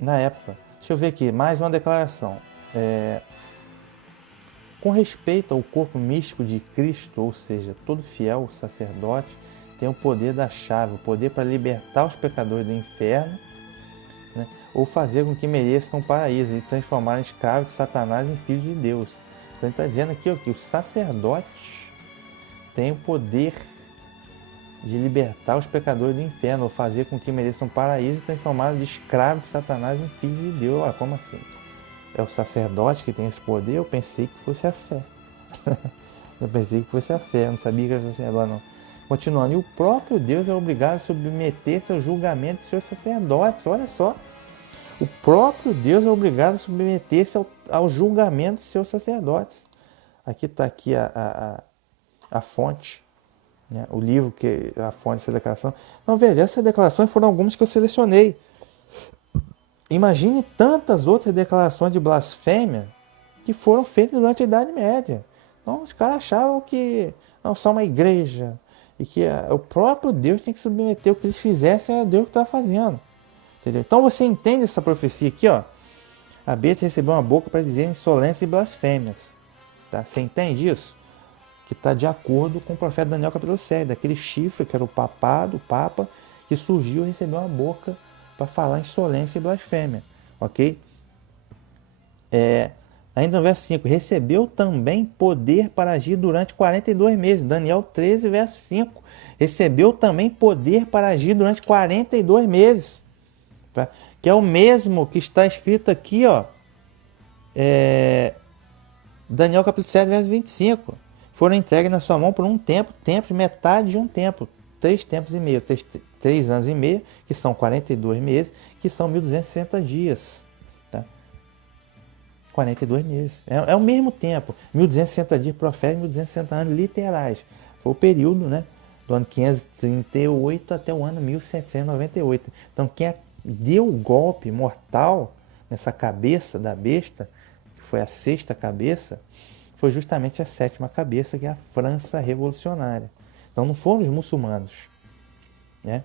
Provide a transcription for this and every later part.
na época. Deixa eu ver aqui, mais uma declaração. Com respeito ao corpo místico de Cristo, ou seja, todo fiel sacerdote tem o poder da chave, o poder para libertar os pecadores do inferno, né, ou fazer com que mereçam um paraíso e transformar em escravos de Satanás em filhos de Deus. Então ele está dizendo aqui ó, que o sacerdote tem o poder de libertar os pecadores do inferno, ou fazer com que mereçam um paraíso e transformá-los de escravos de Satanás em filhos de Deus. Olha, como assim? É o sacerdote que tem esse poder? Eu pensei que fosse a fé. Eu pensei que fosse a fé, eu não sabia que era sacerdote não. Continuando, e o próprio Deus é obrigado a submeter-se ao julgamento de seus sacerdotes. Olha só, o próprio Deus é obrigado a submeter-se ao julgamento de seus sacerdotes. Aqui está aqui a fonte, né? O livro que a fonte dessa declaração. Então veja, essas declarações foram algumas que eu selecionei. Imagine tantas outras declarações de blasfêmia que foram feitas durante a Idade Média. Então os caras achavam que não são uma igreja e que o próprio Deus tinha que submeter o que eles fizessem, era Deus que estava fazendo. Entendeu? Então você entende essa profecia aqui, ó? A besta recebeu uma boca para dizer insolências e blasfêmias. Tá? Você entende isso? Que está de acordo com o profeta Daniel capítulo 7, daquele chifre que era o papado, o papa, que surgiu e recebeu uma boca para falar insolência e blasfêmia. Ok? Ainda no verso 5, recebeu também poder para agir durante 42 meses. Daniel 13, verso 5. Recebeu também poder para agir durante 42 meses. Tá? Que é o mesmo que está escrito aqui, ó. Daniel capítulo 7, verso 25. Foram entregues na sua mão por um tempo, metade de um tempo. 3 tempos e meio, 3 anos e meio, que são 42 meses, que são 1260 dias. 42 meses. É o mesmo tempo. 1260 dias proféticos, 1260 anos literais. Foi o período, né, do ano 538 até o ano 1798. Então, quem deu o golpe mortal nessa cabeça da besta, que foi a sexta cabeça, foi justamente a sétima cabeça, que é a França revolucionária. Então, não foram os muçulmanos, né?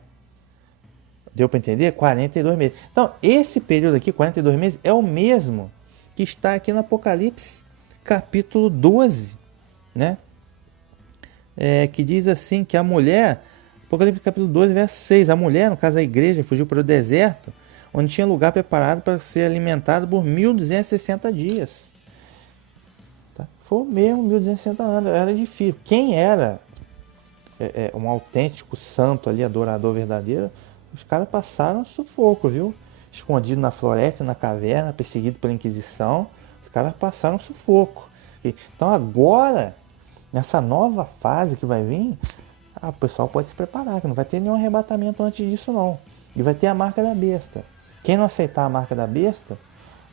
Deu para entender? 42 meses. Então, esse período aqui, 42 meses, é o mesmo que está aqui no Apocalipse, capítulo 12, né? Que diz assim, que a mulher, Apocalipse capítulo 12, verso 6, a mulher, no caso a igreja, fugiu para o deserto, onde tinha lugar preparado para ser alimentado por 1260 dias. Tá? Foi o mesmo 1260 anos, era difícil. Quem era um autêntico santo ali, adorador verdadeiro, os caras passaram sufoco, viu? Escondido na floresta, na caverna, perseguido pela Inquisição, os caras passaram sufoco. Então agora, nessa nova fase que vai vir, o pessoal pode se preparar, que não vai ter nenhum arrebatamento antes disso não. E vai ter a marca da besta. Quem não aceitar a marca da besta,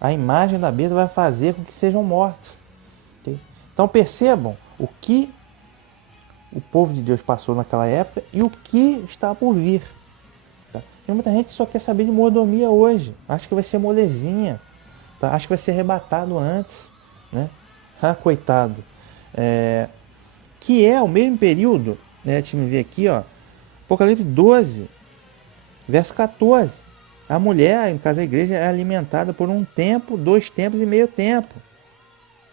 a imagem da besta vai fazer com que sejam mortos. Okay? Então percebam o que o povo de Deus passou naquela época e o que está por vir. Tá? Tem muita gente que só quer saber de mordomia hoje. Acha que vai ser molezinha. Tá? Acha que vai ser arrebatado antes. Né? Ah, coitado. Que é o mesmo período, né? Deixa eu ver aqui, ó. Apocalipse 12, verso 14. A mulher, no caso da igreja, é alimentada por um tempo, 2 tempos e meio tempo.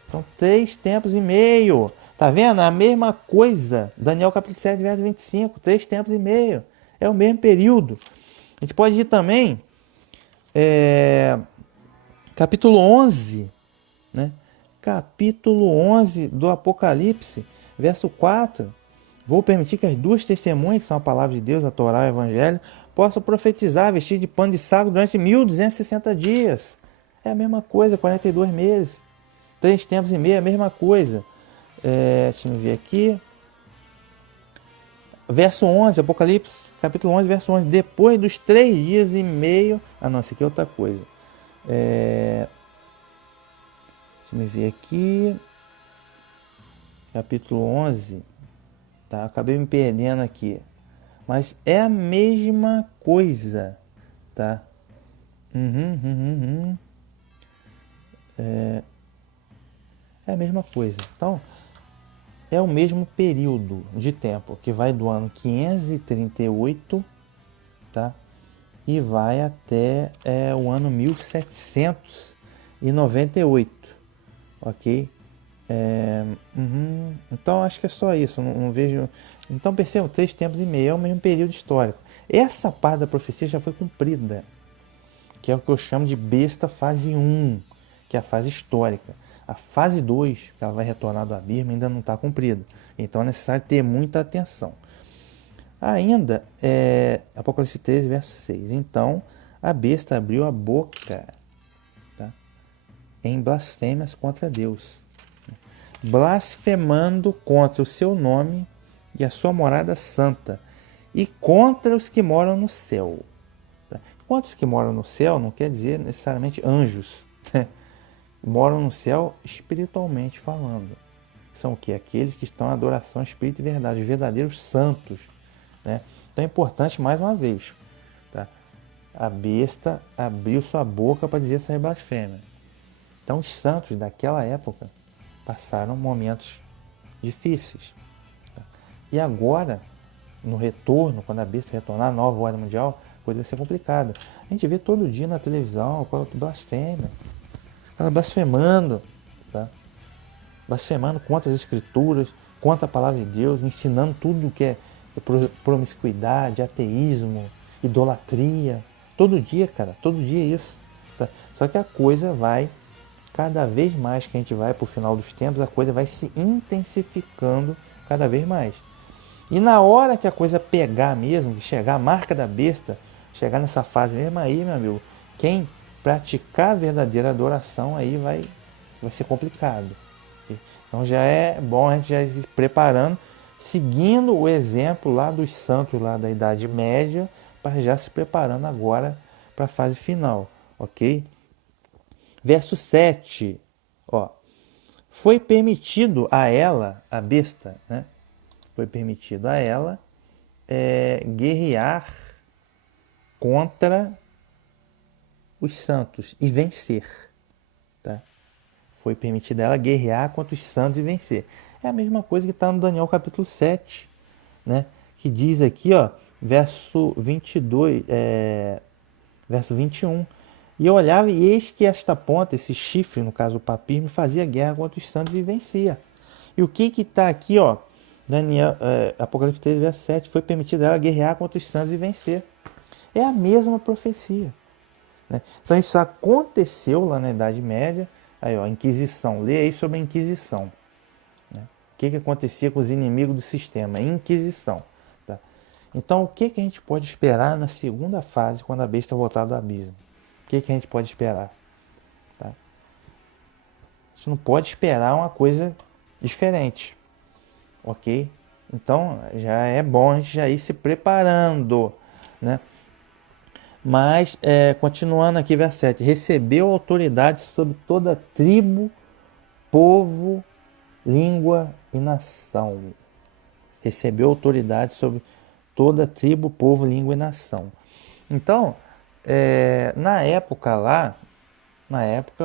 São 3 tempos e meio. Tá vendo? A mesma coisa. Daniel capítulo 7, verso 25. 3 tempos e meio. É o mesmo período. A gente pode ir também. Capítulo 11. Né? Capítulo 11 do Apocalipse. Verso 4. Vou permitir que as duas testemunhas, que são a palavra de Deus, a Torá e o Evangelho, possam profetizar, vestir de pano de saco durante 1260 dias. É a mesma coisa, 42 meses. 3 tempos e meio, é a mesma coisa. Deixa eu ver aqui. Verso 11, Apocalipse, capítulo 11, verso 11. Depois dos 3 dias e meio... Ah, não, isso aqui é outra coisa. Deixa eu ver aqui. Capítulo 11. Tá, acabei me perdendo aqui. Mas é a mesma coisa. Tá? É a mesma coisa. Então, é o mesmo período de tempo, que vai do ano 538, tá? e vai até o ano 1798, ok? Então acho que é só isso, não vejo. Então percebam, 3 tempos e meio é o mesmo período histórico. Essa parte da profecia já foi cumprida, que é o que eu chamo de besta fase 1, que é a fase histórica. A fase 2, que ela vai retornar do abismo, ainda não está cumprida. Então é necessário ter muita atenção. Ainda, Apocalipse 13, verso 6. Então a besta abriu a boca, tá, em blasfêmias contra Deus, blasfemando contra o seu nome e a sua morada santa, e contra os que moram no céu. Tá? Contra os que moram no céu não quer dizer necessariamente anjos. Moram no céu espiritualmente falando. São o que? Aqueles que estão em adoração, espírito e verdade, os verdadeiros santos. Né? Então é importante, mais uma vez, tá? A besta abriu sua boca para dizer essa blasfêmia. Então os santos daquela época passaram momentos difíceis. Tá? E agora, no retorno, quando a besta retornar, a nova ordem mundial, a coisa vai ser complicada. A gente vê todo dia na televisão blasfêmia. Ela blasfemando, tá? Blasfemando contra as escrituras, contra a palavra de Deus, ensinando tudo que é promiscuidade, ateísmo, idolatria. Todo dia, cara, todo dia isso. Tá? Só que a coisa vai, cada vez mais que a gente vai para o final dos tempos, a coisa vai se intensificando cada vez mais. E na hora que a coisa pegar mesmo, que chegar a marca da besta, chegar nessa fase mesmo, aí, meu amigo, quem praticar a verdadeira adoração aí vai ser complicado. Então já é bom a gente já ir se preparando, seguindo o exemplo lá dos santos lá da Idade Média, para já se preparando agora para a fase final, ok? Verso 7, ó. Foi permitido a ela, a besta, né? Foi permitido a ela guerrear contra os santos e vencer. Tá? Foi permitido a ela guerrear contra os santos e vencer. É a mesma coisa que está no Daniel capítulo 7, né? Que diz aqui, ó, verso 22, verso 21. E eu olhava e eis que esta ponta, esse chifre, no caso o papismo, fazia guerra contra os santos e vencia. E o que está aqui, ó, Daniel, Apocalipse 13, verso 7, foi permitido a ela guerrear contra os santos e vencer. É a mesma profecia. Né? Então isso aconteceu lá na Idade Média. Aí, ó, Inquisição. Lê aí sobre a Inquisição. Né? O que acontecia com os inimigos do sistema? Inquisição. Tá? Então o que a gente pode esperar na segunda fase, quando a besta voltar do abismo? O que a gente pode esperar? Tá? A gente não pode esperar uma coisa diferente. Ok? Então já é bom a gente já ir se preparando. Né? Mas, continuando aqui, verso 7. Recebeu autoridade sobre toda tribo, povo, língua e nação. Recebeu autoridade sobre toda tribo, povo, língua e nação. Então, na época lá,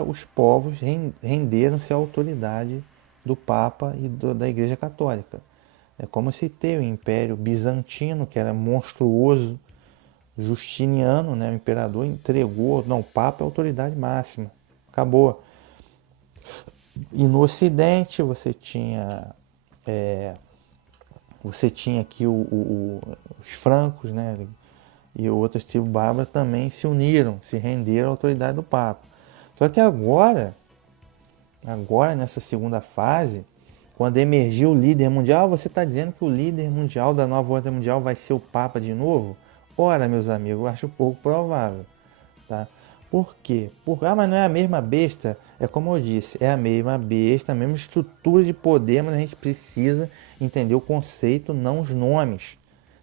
os povos renderam-se à autoridade do Papa e da Igreja Católica. É como eu citei, o Império Bizantino, que era monstruoso, Justiniano, né, o imperador, entregou, não, o Papa é a autoridade máxima, acabou. E no Ocidente você tinha aqui os francos, né, e outras tribos bárbaras também se uniram, se renderam à autoridade do Papa. Só que agora nessa segunda fase, quando emergiu o líder mundial, você está dizendo que o líder mundial da nova ordem mundial vai ser o Papa de novo? Ora, meus amigos, eu acho pouco provável. Tá? Por quê? Mas não é a mesma besta? É como eu disse, é a mesma besta, a mesma estrutura de poder, mas a gente precisa entender o conceito, não os nomes.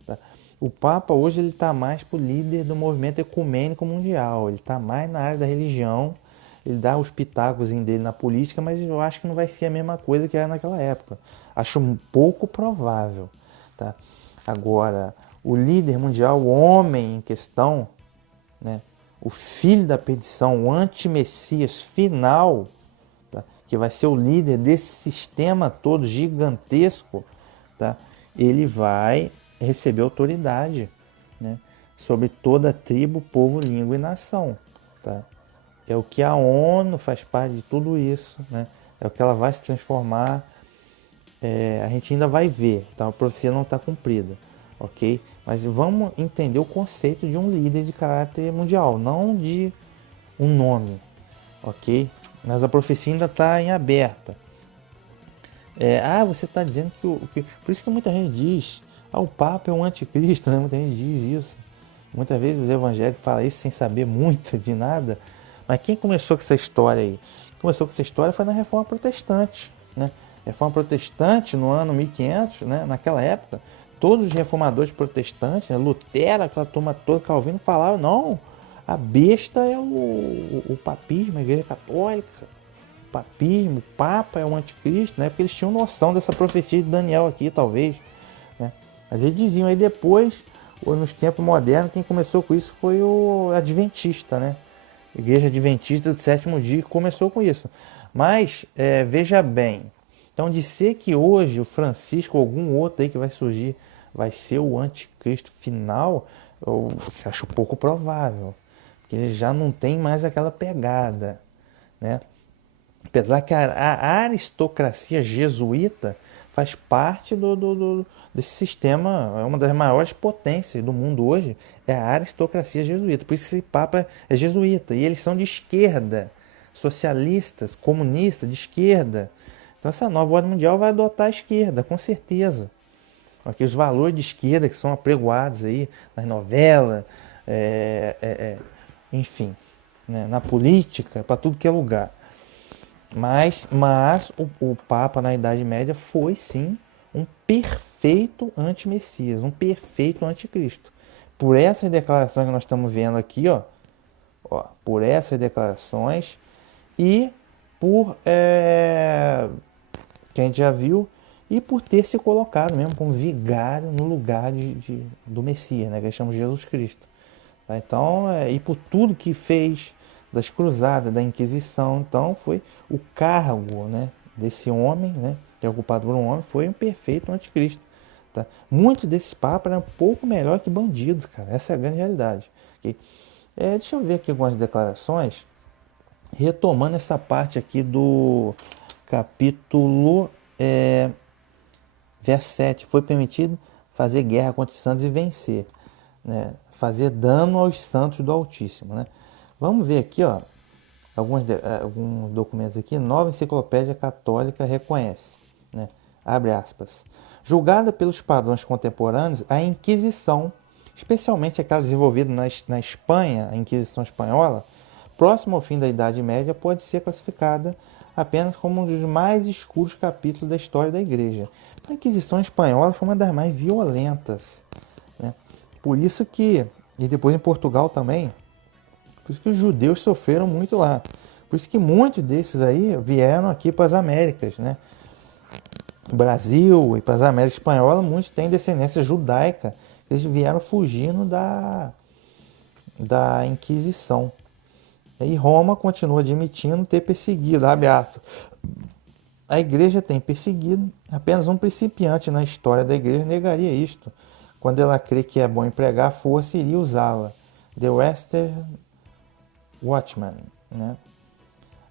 Tá? O Papa hoje ele está mais para o líder do movimento ecumênico mundial, ele está mais na área da religião, ele dá os pitacos dele na política, mas eu acho que não vai ser a mesma coisa que era naquela época. Acho um pouco provável. Tá? Agora, o líder mundial, o homem em questão, né, o filho da perdição, o anti-messias final, tá, que vai ser o líder desse sistema todo gigantesco, tá, ele vai receber autoridade. Né? sobre toda tribo, povo, língua e nação. Tá? É o que a ONU faz parte de tudo isso, né? É o que ela vai se transformar. A gente ainda vai ver, tá? A profecia não está cumprida, ok? Mas vamos entender o conceito de um líder de caráter mundial, não de um nome, ok? Mas a profecia ainda está em aberta. Você está dizendo que... Por isso que muita gente diz, o Papa é um anticristo, né? Muita gente diz isso. Muitas vezes os evangélicos falam isso sem saber muito de nada. Mas quem começou com essa história aí? Quem começou com essa história foi na Reforma Protestante, né? Reforma Protestante no ano 1500, né? Naquela época, todos os reformadores protestantes, né? Lutero, aquela turma toda, Calvino, falavam, não, a besta é o papismo, a igreja católica. O papismo, o Papa é o anticristo, né? Porque eles tinham noção dessa profecia de Daniel aqui, talvez, né? Mas eles diziam, aí depois, nos tempos modernos, quem começou com isso foi o adventista, né? A igreja adventista do sétimo dia que começou com isso. Mas, veja bem, então de ser que hoje o Francisco ou algum outro aí que vai surgir vai ser o anticristo final, você acha pouco provável. Porque ele já não tem mais aquela pegada, né? Apesar que a aristocracia jesuíta faz parte desse sistema, é uma das maiores potências do mundo hoje, é a aristocracia jesuíta. Por isso esse Papa é jesuíta. E eles são de esquerda, socialistas, comunistas, de esquerda. Então essa nova ordem mundial vai adotar a esquerda, com certeza. Aqueles valores de esquerda que são apregoados aí nas novelas, enfim, né, na política, para tudo que é lugar. Mas o Papa na Idade Média foi sim um perfeito anti-Messias, um perfeito anticristo. Por essas declarações que nós estamos vendo aqui, por essas declarações e por que a gente já viu, e por ter se colocado mesmo como vigário no lugar do Messias, né, que eles chamam de Jesus Cristo. Tá? Então, e por tudo que fez das cruzadas, da Inquisição, então foi o cargo, né, desse homem, né, que é ocupado por um homem, foi um perfeito anticristo. Tá? Muitos desses papas eram um pouco melhor que bandidos, cara. Essa é a grande realidade. Okay? Deixa eu ver aqui algumas declarações, retomando essa parte aqui do capítulo verso 7. Foi permitido fazer guerra contra os santos e vencer, né? Fazer dano aos santos do Altíssimo, né? Vamos ver aqui, alguns documentos aqui. Nova Enciclopédia Católica reconhece, né? Abre aspas. Julgada pelos padrões contemporâneos, a Inquisição, especialmente aquela desenvolvida na Espanha, a Inquisição Espanhola, próximo ao fim da Idade Média, pode ser classificada apenas como um dos mais escuros capítulos da história da Igreja. A Inquisição Espanhola foi uma das mais violentas, né? Por isso que, e depois em Portugal também, por isso que os judeus sofreram muito lá. Por isso que muitos desses aí vieram aqui para as Américas, né? Brasil e para as Américas Espanholas, muitos têm descendência judaica. Eles vieram fugindo da Inquisição. E Roma continua admitindo ter perseguido, abre aspas. A igreja tem perseguido, apenas um principiante na história da igreja negaria isto. Quando ela crê que é bom empregar a força, iria usá-la. The Western Watchman, né?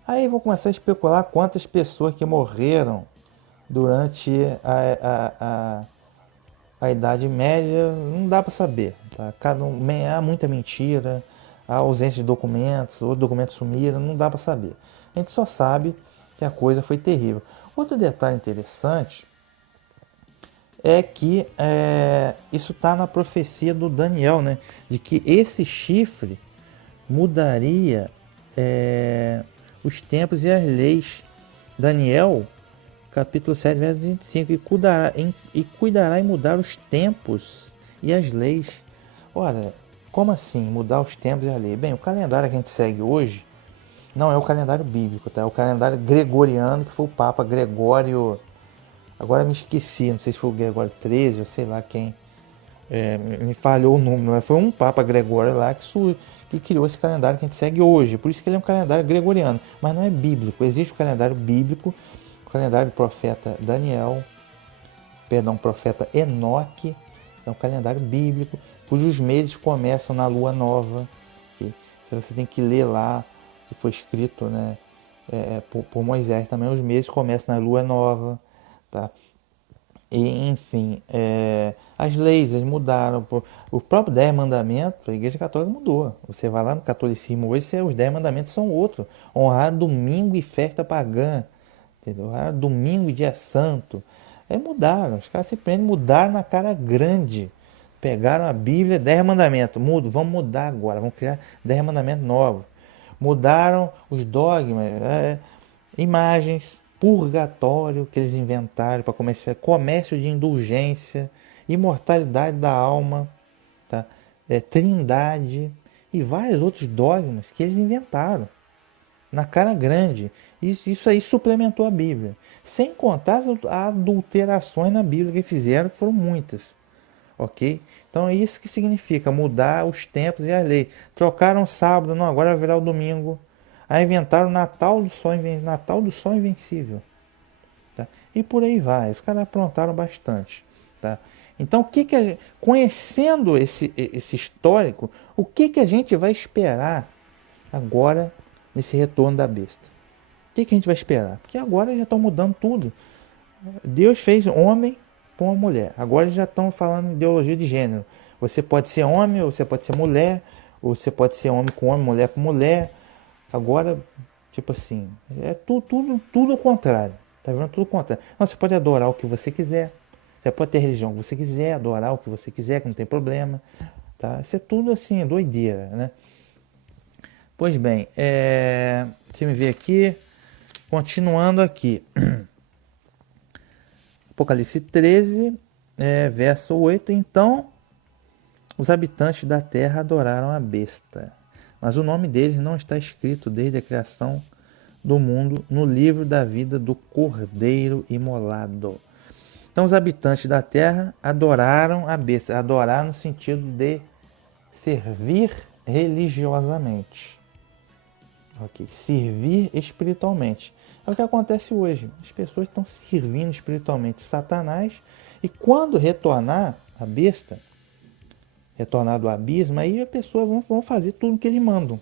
Aí vou começar a especular quantas pessoas que morreram durante a Idade Média, não dá para saber. Tá? Há muita mentira, há ausência de documentos, outros documentos sumiram, não dá para saber. A gente só sabe que a coisa foi terrível. Outro detalhe interessante é que isso está na profecia do Daniel, né? De que esse chifre mudaria os tempos e as leis. Daniel, capítulo 7, verso 25, e cuidará em mudar os tempos e as leis. Ora, como assim mudar os tempos e as leis? Bem, o calendário que a gente segue hoje não é o calendário bíblico, tá? É o calendário gregoriano, que foi o Papa Gregório... Agora me esqueci, não sei se foi o Gregório XIII ou sei lá quem. Me falhou o número. Foi um Papa Gregório lá que criou esse calendário que a gente segue hoje. Por isso que ele é um calendário gregoriano. Mas não é bíblico. Existe o calendário bíblico, o calendário do profeta Daniel, profeta Enoque. É um calendário bíblico cujos meses começam na lua nova. Okay? Então, você tem que ler lá, que foi escrito, né, por Moisés também, os meses começam na lua nova. Tá? E, enfim, as leis eles mudaram. O próprio 10 mandamentos, a Igreja Católica mudou. Você vai lá no catolicismo hoje, os 10 mandamentos são outros. Honrar domingo e festa pagã. Entendeu? Honrar domingo e dia santo. Aí mudaram. Os caras simplesmente mudaram na cara grande. Pegaram a Bíblia, 10 mandamentos. Vamos mudar agora. Vamos criar 10 mandamentos novos. Mudaram os dogmas, imagens, purgatório que eles inventaram para começar, comércio de indulgência, imortalidade da alma, tá? Trindade e vários outros dogmas que eles inventaram na cara grande. Isso aí suplementou a Bíblia. Sem contar as adulterações na Bíblia que fizeram, que foram muitas. Ok? Então é isso que significa mudar os tempos e as leis. Trocaram o sábado, não, agora vai virar o domingo. Aí inventaram o Natal do Sol Invencível. Tá? E por aí vai. Os caras aprontaram bastante. Tá? Então, conhecendo esse histórico, o que a gente vai esperar agora nesse retorno da besta? O que a gente vai esperar? Porque agora já estão mudando tudo. Deus fez homem com uma mulher. Agora já estão falando em ideologia de gênero. Você pode ser homem, ou você pode ser mulher, ou você pode ser homem com homem, mulher com mulher. Agora, tipo assim, é tudo ao contrário. Tá vendo? Tudo ao contrário. Não, você pode adorar o que você quiser. Você pode ter a religião que você quiser, adorar o que você quiser, que não tem problema. Tá? Isso é tudo assim, doideira, né? Pois bem, deixa eu ver aqui. Continuando aqui. Apocalipse 13, verso 8. Então, os habitantes da terra adoraram a besta, mas o nome deles não está escrito desde a criação do mundo no livro da vida do Cordeiro imolado. Então, os habitantes da terra adoraram a besta. Adorar no sentido de servir religiosamente. Ok, servir espiritualmente. É o que acontece hoje. As pessoas estão servindo espiritualmente Satanás, e quando retornar a besta, retornar do abismo, aí as pessoas vão fazer tudo o que eles mandam.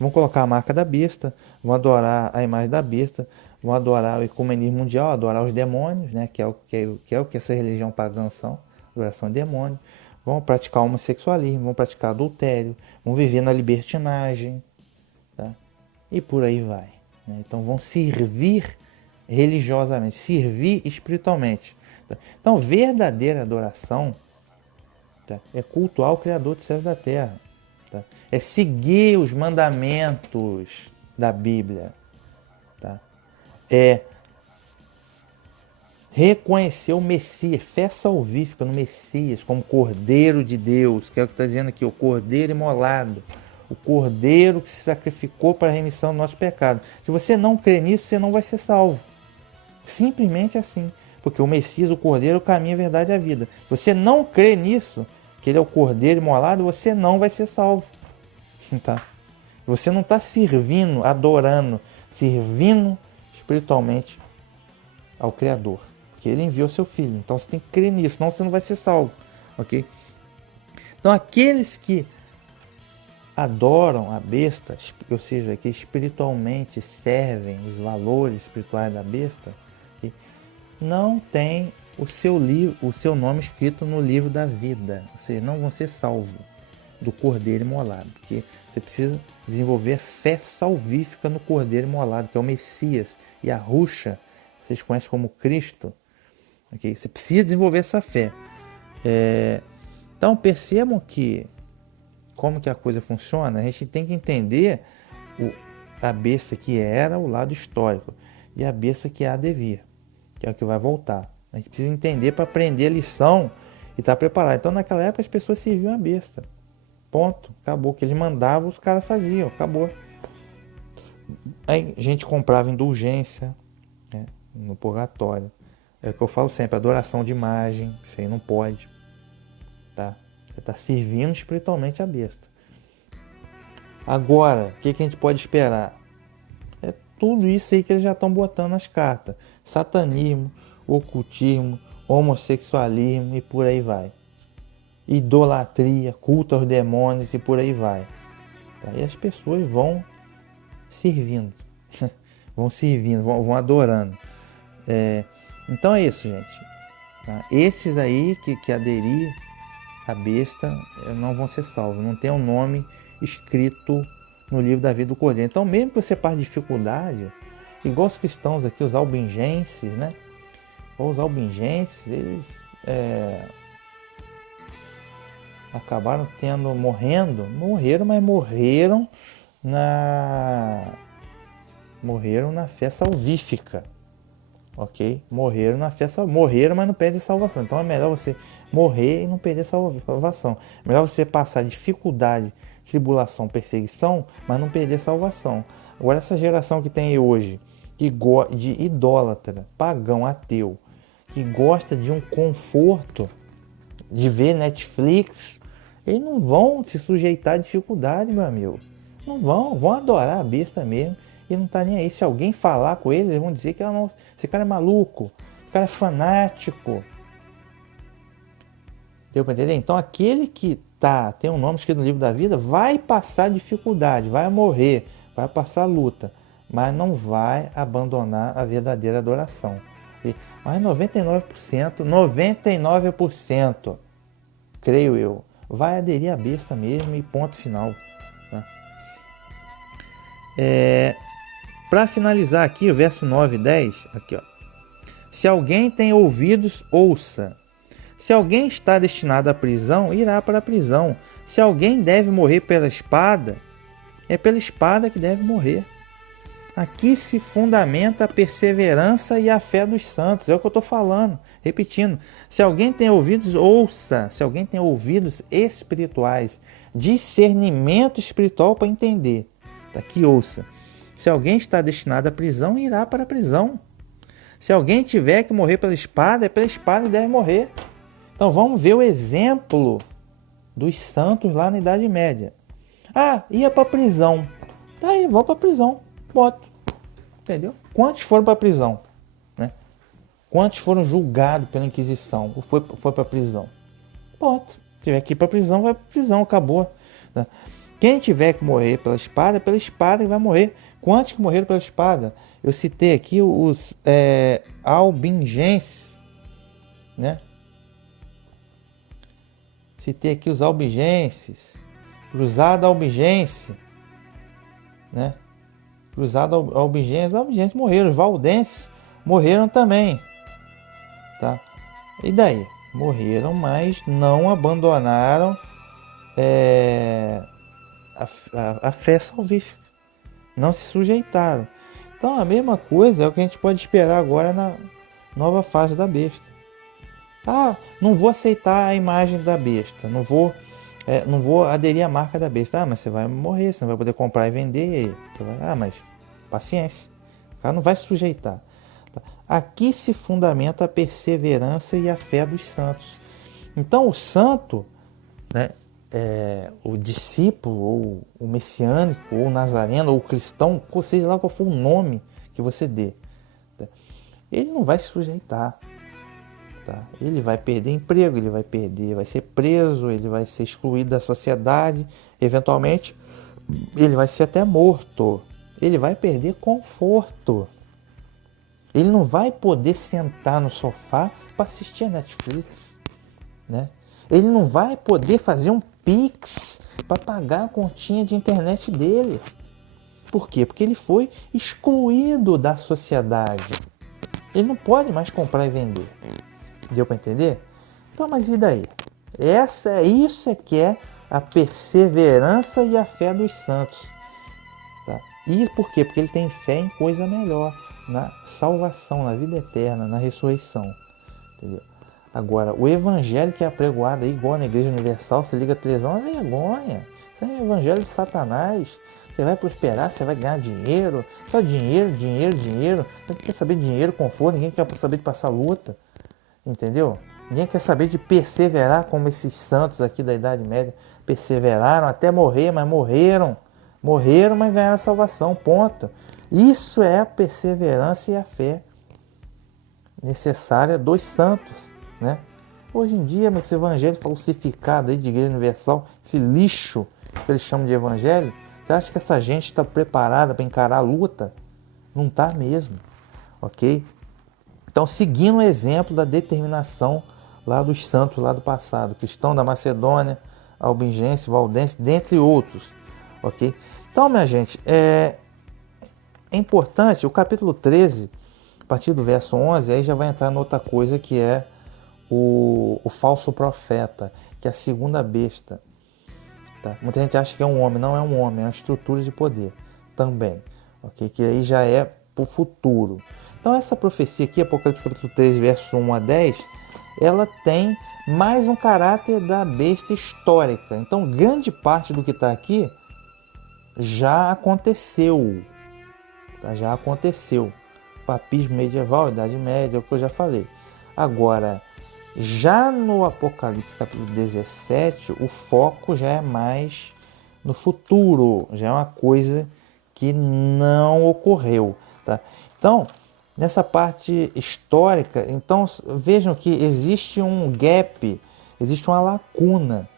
Vão colocar a marca da besta, vão adorar a imagem da besta, vão adorar o ecumenismo mundial, adorar os demônios, né, que é o que essa religião pagã são, adoração de demônios. Vão praticar homossexualismo, vão praticar adultério, vão viver na libertinagem, tá? E por aí vai. Né? Então vão servir religiosamente, servir espiritualmente. Tá? Então, verdadeira adoração, tá, é cultuar o Criador dos céus e da terra. Tá? É seguir os mandamentos da Bíblia. Tá? É reconhecer o Messias, fé salvífica no Messias como Cordeiro de Deus, que é o que está dizendo aqui, o Cordeiro imolado. O Cordeiro que se sacrificou para a remissão do nosso pecado. Se você não crê nisso, você não vai ser salvo. Simplesmente assim. Porque o Messias, o Cordeiro, é o caminho, a verdade e a vida. Se você não crê nisso, que ele é o Cordeiro imolado, você não vai ser salvo. Tá? Você não está servindo, adorando, servindo espiritualmente ao Criador. Porque ele enviou seu Filho. Então você tem que crer nisso, senão você não vai ser salvo. Ok? Então aqueles que adoram a besta, ou seja, que espiritualmente servem os valores espirituais da besta, não tem o seu nome escrito no livro da vida. Ou seja, não vão ser salvos do Cordeiro imolado. Porque você precisa desenvolver fé salvífica no Cordeiro imolado, que é o Messias. E a Ruxa, vocês conhecem como Cristo. Okay? Você precisa desenvolver essa fé. Então percebam que como que a coisa funciona, a gente tem que entender a besta que era o lado histórico e a besta que há de vir, que é o que vai voltar. A gente precisa entender para aprender a lição e estar preparado. Então naquela época as pessoas serviam a besta. Ponto. Acabou. O que eles mandavam, os caras faziam. Acabou. Aí a gente comprava indulgência, né, no purgatório. É o que eu falo sempre, adoração de imagem, isso aí não pode. Tá? Você está servindo espiritualmente a besta. Agora, o que a gente pode esperar? É tudo isso aí que eles já estão botando nas cartas. Satanismo, ocultismo, homossexualismo e por aí vai. idolatria, culto aos demônios e por aí vai. Tá? E as pessoas vão servindo, vão adorando. Então é isso, gente. Tá? Esses aí que aderir à besta não vão ser salvos, não tem um nome escrito no livro da vida do Cordeiro. Então, mesmo que você passe dificuldade, igual os cristãos aqui, os albingenses, né? Os albingenses, eles acabaram morreram, mas morreram na fé salvífica, ok? Morreram, mas não perde a salvação. Então é melhor você morrer e não perder a salvação. É melhor você passar dificuldade, tribulação, perseguição, mas não perder a salvação. Agora, essa geração que tem hoje, de idólatra, pagão, ateu, que gosta de um conforto, de ver Netflix, eles não vão se sujeitar à dificuldade, meu amigo. Não vão adorar a besta mesmo e não tá nem aí. Se alguém falar com eles vão dizer que esse cara é maluco, esse cara é fanático. Deu para entender? Então aquele que tem um nome escrito no livro da vida vai passar dificuldade, vai morrer, vai passar luta, mas não vai abandonar a verdadeira adoração. Mas 99%, creio eu, vai aderir à besta mesmo e ponto final. Tá? Para finalizar aqui, o verso 9 e 10, aqui, ó. Se alguém tem ouvidos, ouça. Se alguém está destinado à prisão, irá para a prisão. Se alguém deve morrer pela espada, é pela espada que deve morrer. Aqui se fundamenta a perseverança e a fé dos santos. É o que eu estou falando, repetindo. Se alguém tem ouvidos, ouça. Se alguém tem ouvidos espirituais, discernimento espiritual para entender, tá? Que ouça. Se alguém está destinado à prisão, irá para a prisão. Se alguém tiver que morrer pela espada, é pela espada que deve morrer. Então vamos ver o exemplo dos santos lá na Idade Média. Ia para a prisão. Tá aí, vão para a prisão. Boto. Entendeu? Quantos foram para a prisão? Né? Quantos foram julgados pela Inquisição? Ou foi para a prisão? Boto. Se tiver que ir para a prisão, vai para a prisão. Acabou. Né? Quem tiver que morrer pela espada, é pela espada que vai morrer. Quantos que morreram pela espada? Eu citei aqui os albingenses. Né? Citei aqui os albigenses, Cruzada Albigense, né? Cruzada Albigense morreram, os valdenses morreram também, tá? E daí? Morreram, mas não abandonaram a fé salvífica, não se sujeitaram. Então a mesma coisa é o que a gente pode esperar agora na nova fase da besta. Não vou aceitar a imagem da besta, não vou aderir à marca da besta. Mas você vai morrer, você não vai poder comprar e vender. Mas paciência, o cara não vai se sujeitar. Aqui se fundamenta a perseverança e a fé dos santos. Então o santo, né, o discípulo, ou o messiânico, ou o nazareno, ou o cristão, seja lá qual for o nome que você dê, tá? Ele não vai se sujeitar. Tá? Ele vai perder emprego, vai ser preso, ele vai ser excluído da sociedade, eventualmente ele vai ser até morto, ele vai perder conforto, ele não vai poder sentar no sofá para assistir a Netflix, né? Ele não vai poder fazer um Pix para pagar a continha de internet dele. Por quê? Porque ele foi excluído da sociedade, ele não pode mais comprar e vender. Deu para entender? Então, mas e daí? Isso que é a perseverança e a fé dos santos. Tá? E por quê? Porque ele tem fé em coisa melhor, na salvação, na vida eterna, na ressurreição. Entendeu? Agora, o evangelho que é apregoado aí, igual na Igreja Universal, você liga a televisão, é vergonha. Isso é o evangelho de Satanás. Você vai prosperar, você vai ganhar dinheiro. Só dinheiro. Ninguém quer saber de dinheiro, conforto, ninguém quer saber de passar luta. Entendeu? Ninguém quer saber de perseverar como esses santos aqui da Idade Média perseveraram até morrer, mas morreram, mas ganharam a salvação, ponto. Isso é a perseverança e a fé necessária dos santos, né? Hoje em dia, esse evangelho falsificado aí de Igreja Universal, esse lixo que eles chamam de evangelho, você acha que essa gente está preparada para encarar a luta? Não está mesmo, ok? Então, seguindo o exemplo da determinação lá dos santos lá do passado, Cristão da Macedônia, Albingense, Valdense, dentre outros, ok? Então, minha gente, é importante, o capítulo 13, a partir do verso 11, aí já vai entrar em outra coisa que é o falso profeta, que é a segunda besta. Tá? Muita gente acha que é um homem, não é um homem, é uma estrutura de poder também, ok? Que aí já é para o futuro. Então essa profecia aqui, Apocalipse capítulo 13, verso 1 a 10, ela tem mais um caráter da besta histórica. Então grande parte do que está aqui já aconteceu. Tá? Já aconteceu. Papismo medieval, Idade Média, é o que eu já falei. Agora, já no Apocalipse capítulo 17, o foco já é mais no futuro, já é uma coisa que não ocorreu. Tá? Então, nessa parte histórica, então vejam que existe um gap, existe uma lacuna,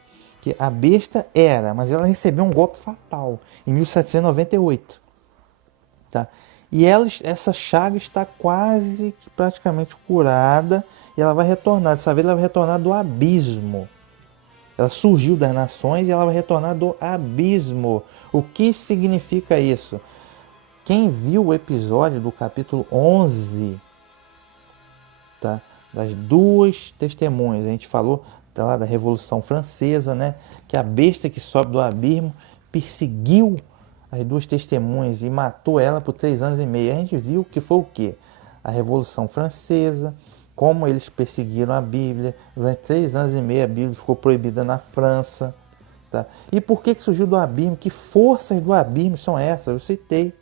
que a besta era, mas ela recebeu um golpe fatal em 1798. Tá? E essa chaga está quase que praticamente curada e ela vai retornar. Dessa vez ela vai retornar do abismo. Ela surgiu das nações e ela vai retornar do abismo. O que significa isso? Quem viu o episódio do capítulo 11, tá? Das duas testemunhas, a gente falou lá da Revolução Francesa, né? Que a besta que sobe do abismo perseguiu as duas testemunhas e matou ela por 3 anos e meio. A gente viu que foi o quê? A Revolução Francesa, como eles perseguiram a Bíblia. Durante 3 anos e meio a Bíblia ficou proibida na França. Tá? E por que surgiu do abismo? Que forças do abismo são essas? Eu citei.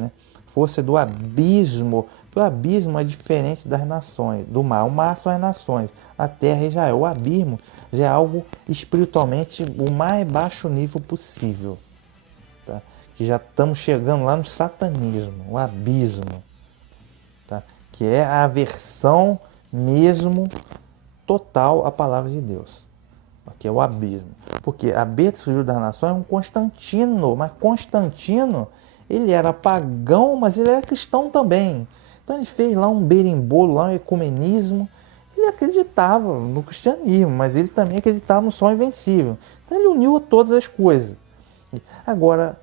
Né? Força do abismo. O abismo é diferente das nações, do mar. O mar são as nações, a terra já é. O abismo já é algo espiritualmente o mais baixo nível possível. Tá? Que já estamos chegando lá no satanismo, o abismo. Tá? Que é a aversão mesmo total à palavra de Deus. Que é o abismo. Porque a besta que surgiu das nações é um Constantino, mas Constantino ele era pagão, mas ele era cristão também. Então ele fez lá um berimbolo, lá um ecumenismo. Ele acreditava no cristianismo, mas ele também acreditava no sol invencível. Então ele uniu todas as coisas. Agora,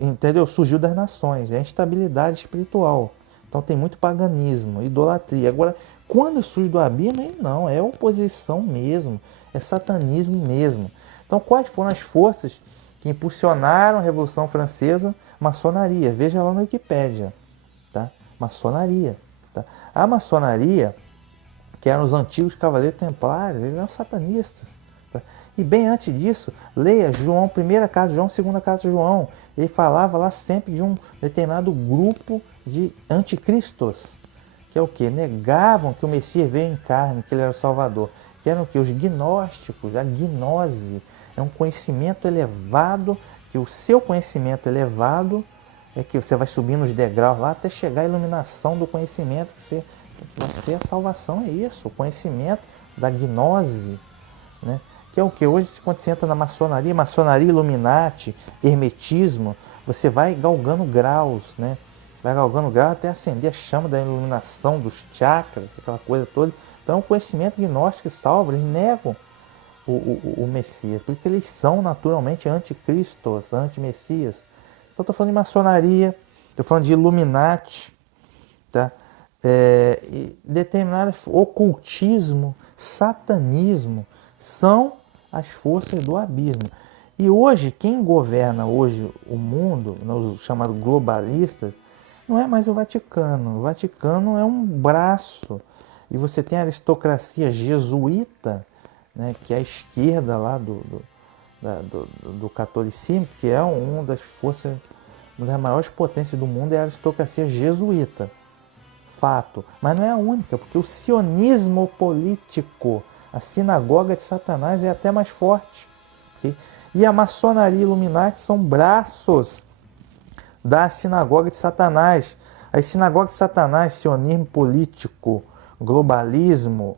entendeu? Surgiu das nações, é instabilidade espiritual. Então tem muito paganismo, idolatria. Agora, quando surge do abismo, aí não, é oposição mesmo, é satanismo mesmo. Então quais foram as forças que impulsionaram a Revolução Francesa? Maçonaria, veja lá na Wikipédia, tá? Maçonaria, tá? A maçonaria, que eram os antigos cavaleiros templários, eles eram satanistas, tá? E bem antes disso, leia João, primeira carta de João, segunda carta de João, ele falava lá sempre de um determinado grupo de anticristos, que é o que? Negavam que o Messias veio em carne, que ele era o Salvador, que eram o que? Os gnósticos, a gnose, é um conhecimento elevado, que o seu conhecimento elevado é que você vai subindo os degraus lá até chegar à iluminação do conhecimento, que você a salvação é isso, o conhecimento da gnose, né? Que é o que? Hoje, quando você entra na maçonaria, Illuminati, hermetismo, você vai galgando graus, né? Vai galgando graus até acender a chama da iluminação dos chakras, aquela coisa toda. Então, o conhecimento gnóstico salva, eles negam o Messias, porque eles são naturalmente anticristos, anti-Messias. Então, estou falando de maçonaria, estou falando de Illuminati, tá? Determinado ocultismo, satanismo, são as forças do abismo. E hoje, quem governa hoje o mundo, os chamados globalistas, não é mais o Vaticano. O Vaticano é um braço. E você tem a aristocracia jesuíta, né, que é a esquerda lá do catolicismo, que é uma das forças, uma das maiores potências do mundo, é a aristocracia jesuíta. Fato. Mas não é a única, porque o sionismo político, a sinagoga de Satanás, é até mais forte. Okay? E a maçonaria e Illuminati são braços da sinagoga de Satanás. As sinagogas de Satanás, sionismo político, globalismo,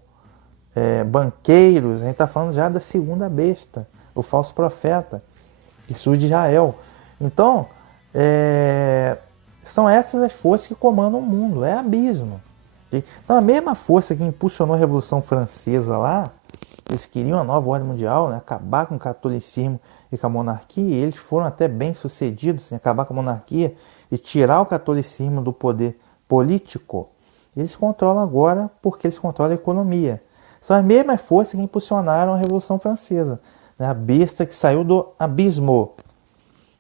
banqueiros, a gente está falando já da segunda besta, o falso profeta, que surge de Israel. Então, são essas as forças que comandam o mundo, é abismo. Okay? Então, a mesma força que impulsionou a Revolução Francesa lá, eles queriam a nova ordem mundial, né, acabar com o catolicismo e com a monarquia, e eles foram até bem sucedidos em acabar com a monarquia e tirar o catolicismo do poder político. Eles controlam agora porque eles controlam a economia. São as mesmas forças que impulsionaram a Revolução Francesa, né, a besta que saiu do abismo.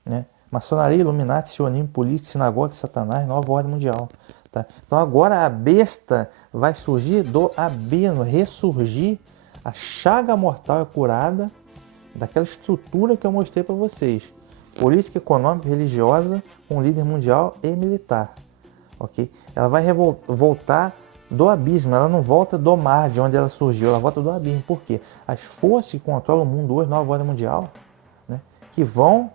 Né? Maçonaria, Illuminati, sionismo, político, sinagoga de Satanás, nova ordem mundial. Tá? Então agora a besta vai surgir do abismo, ressurgir. A chaga mortal é curada daquela estrutura que eu mostrei para vocês. Política, econômica, religiosa, com líder mundial e militar. Okay? Ela vai voltar do abismo, ela não volta do mar, de onde ela surgiu, ela volta do abismo. Por quê? As forças que controlam o mundo hoje, nova ordem mundial, né, que vão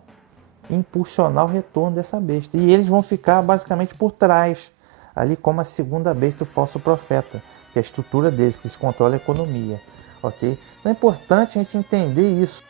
impulsionar o retorno dessa besta. E eles vão ficar basicamente por trás, ali como a segunda besta, o falso profeta, que é a estrutura deles, que eles controlam a economia. Okay? Então é importante a gente entender isso.